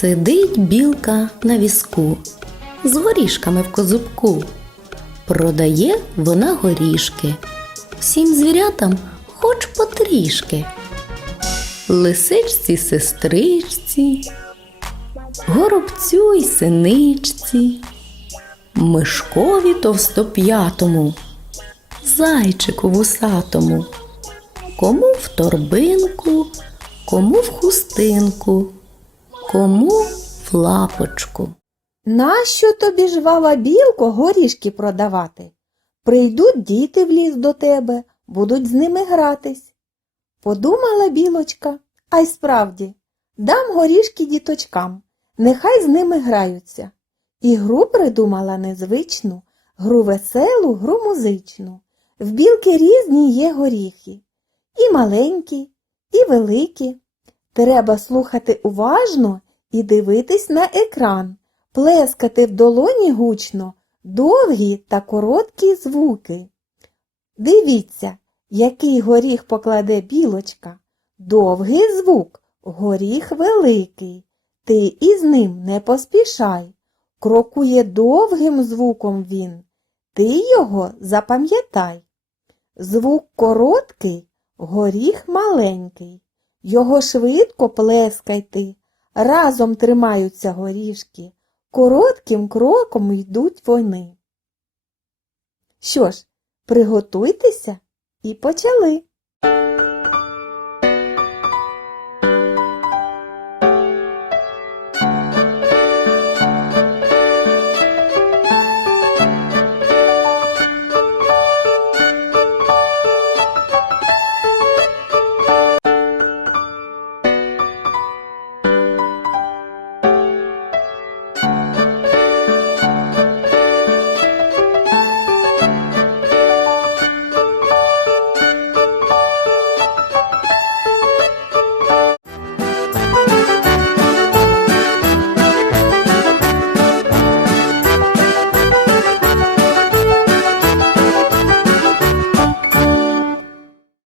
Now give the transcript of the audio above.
Сидить білка на візку з горішками в козубку. Продає вона горішки, всім звірятам хоч потрішки. Лисичці сестричці, горобцю й синичці, мишкові товстоп'ятому, зайчику вусатому, кому в торбинку, кому в хустинку, кому в лапочку. Нащо тобі жвава білко горішки продавати? Прийдуть діти в ліс до тебе, будуть з ними гратись. Подумала білочка, а й справді, дам горішки діточкам, нехай з ними граються. І гру придумала незвичну, гру веселу, гру музичну. В білки різні є горіхи, і маленькі, і великі. Треба слухати уважно і дивитись на екран плескати в долоні гучно довгі та короткі звуки. Дивіться, який горіх покладе білочка. Довгий звук, горіх великий. Ти із ним не поспішай. Крокує довгим звуком він. Ти його запам'ятай. Звук короткий, горіх маленький. Його швидко плескайте. Разом тримаються горішки. Коротким кроком йдуть вони. Що ж, приготуйтеся і почали.